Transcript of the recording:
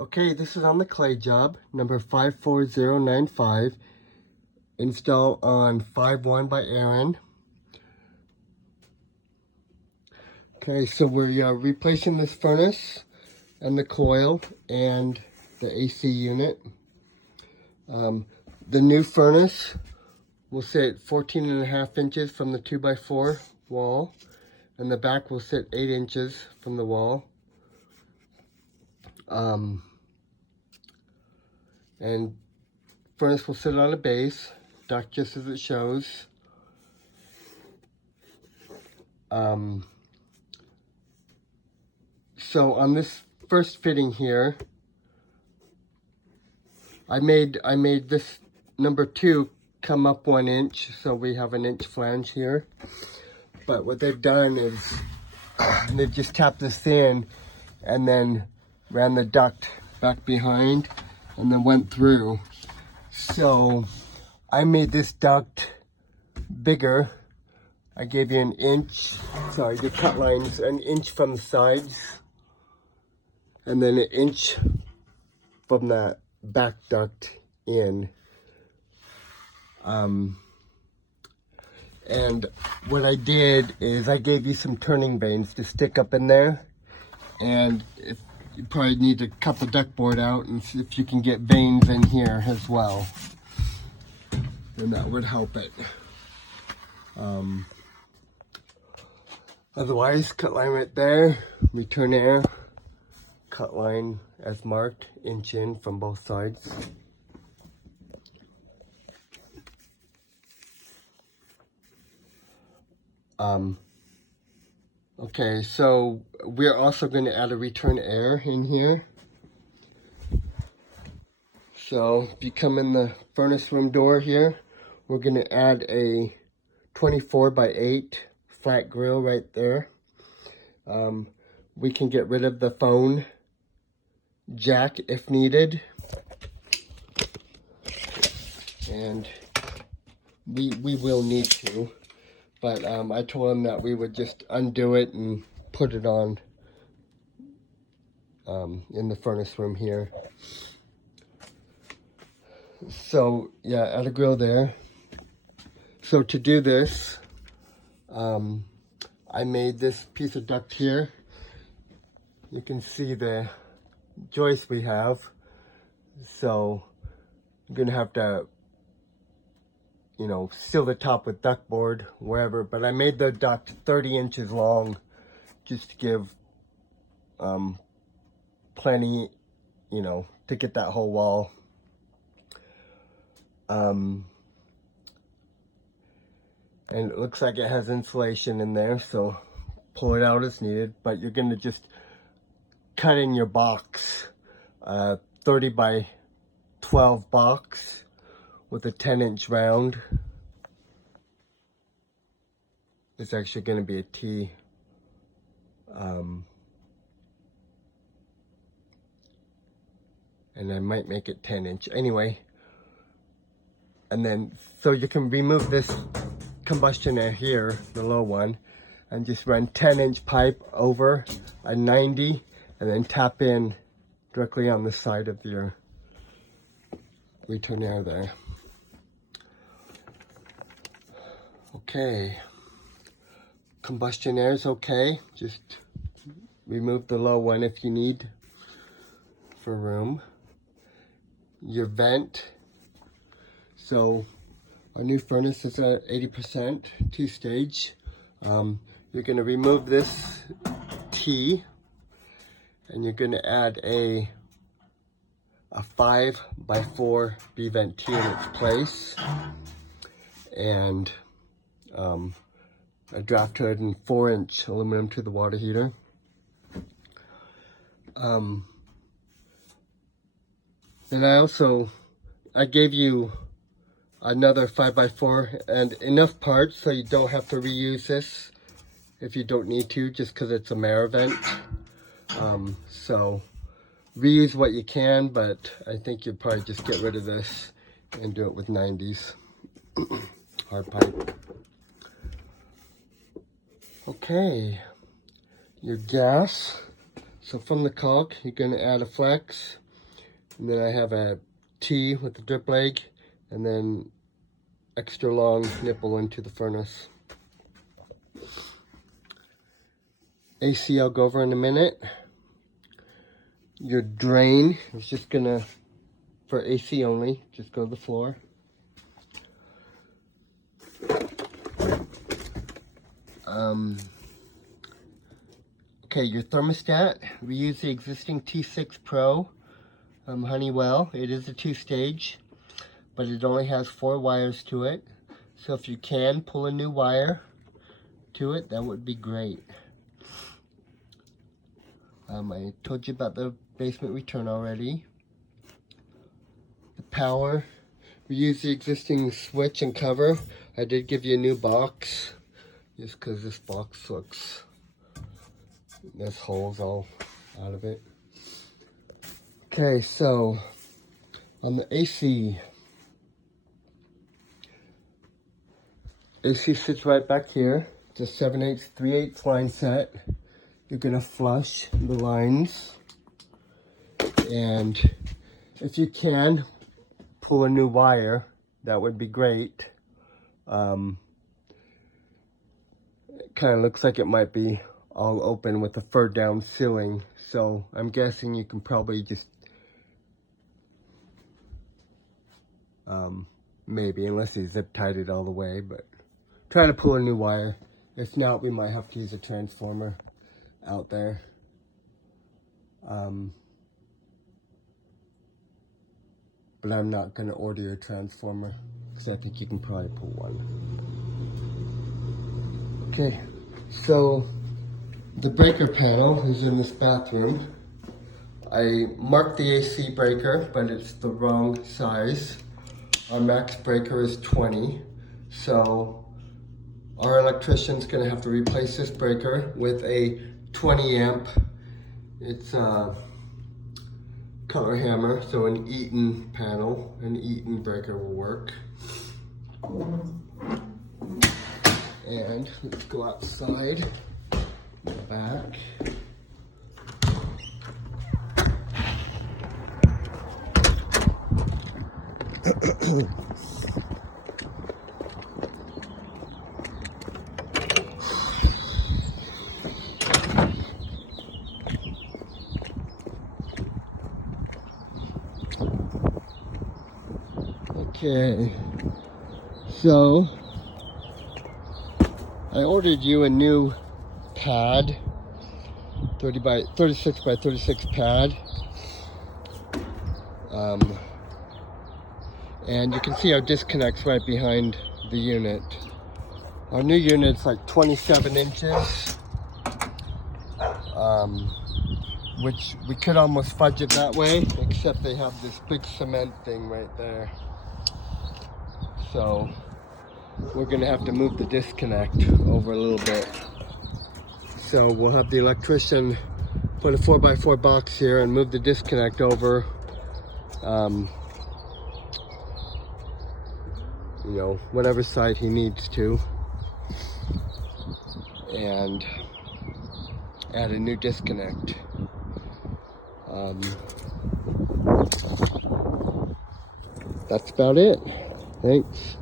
Okay, this is on the clay job, number 54095, install on 5-1 by Aaron. Okay, so we're replacing this furnace and the coil and the AC unit. The new furnace will sit 14.5 inches from the 2x4 wall, and the back will sit 8 inches from the wall. And furnace will sit on a base, duct just as it shows. So on this first fitting here, I made this number 2 come up 1 inch, so we have an inch flange here. But what they've done is they've just tapped this in and then ran the duct back behind and then went through. So I made this duct bigger. I gave you an inch, sorry, the cut lines, an inch from the sides, and then an inch from that back duct in. And what I did is I gave you some turning vanes to stick up in there, and if you probably need to cut the duct board out and see if you can get vanes in here as well, then that would help it. Otherwise, cut line right there, return air, cut line as marked, inch in from both sides. Okay, so we're also going to add a return air in here. So if you come in the furnace room door here, we're going to add a 24x8 flat grill right there. We can get rid of the phone jack if needed. And we will need to. But I told him that we would just undo it and put it on in the furnace room here. So yeah, add a grill there. So to do this, I made this piece of duct here. You can see the joist we have. So I'm gonna have to, you know, seal the top with duct board wherever, but I made the duct 30 inches long just to give plenty, you know, to get that whole wall. And it looks like it has insulation in there, so pull it out as needed, but you're gonna just cut in your box, 30 by 12 box with a 10-inch round. It's actually going to be a T. And I might make it 10-inch. Anyway, and then, so you can remove this combustion air here, the low one, and just run 10-inch pipe over a 90, and then tap in directly on the side of your return air there. Okay. Combustion air is okay. Just remove the low one if you need for room. Your vent. So our new furnace is at 80%, 2-stage. You're going to remove this T, and you're going to add a 5x4 B vent T in its place, and a draft hood and 4-inch aluminum to the water heater. Then I gave you another 5x4 and enough parts so you don't have to reuse this if you don't need to, just because it's a Maravent. So reuse what you can, but I think you'd probably just get rid of this and do it with 90s hard pipe. Okay, your gas. So from the caulk, you're going to add a flex And then I have a T with the drip leg, and then extra long nipple into the furnace. AC I'll go over in a minute. Your drain is just gonna, for AC only, just go to the floor. Okay, your thermostat, we use the existing T6 Pro Honeywell. It is a 2-stage, but it only has 4 wires to it. So if you can pull a new wire to it, that would be great. I told you about the basement return already. The power, we use the existing switch and cover. I did give you a new box, just because this box looks, there's holes all out of it. Okay, so on the AC sits right back here. It's a 7/8 3/8 line set. You're gonna flush the lines, and if you can pull a new wire, that would be great. It kind of looks like it might be all open with a fur down ceiling, so I'm guessing you can probably just maybe, unless you zip tied it all the way, but try to pull a new wire. If not, we might have to use a transformer out there. But I'm not going to order a transformer because I think you can probably pull one. Okay, so the breaker panel is in this bathroom. I marked the AC breaker, but it's the wrong size. Our max breaker is 20, so our electrician's gonna have to replace this breaker with a 20 amp. It's a color hammer, so an Eaton panel, an Eaton breaker will work. And let's go outside, back. Okay, so I ordered you a new pad, 36 by 36 pad. And you can see our disconnects right behind the unit. Our new unit's like 27 inches, which we could almost fudge it that way, except they have this big cement thing right there. So we're gonna have to move the disconnect over a little bit. So we'll have the electrician put a 4x4 box here and move the disconnect over, you know, whatever side he needs to, and add a new disconnect. That's about it. Thanks.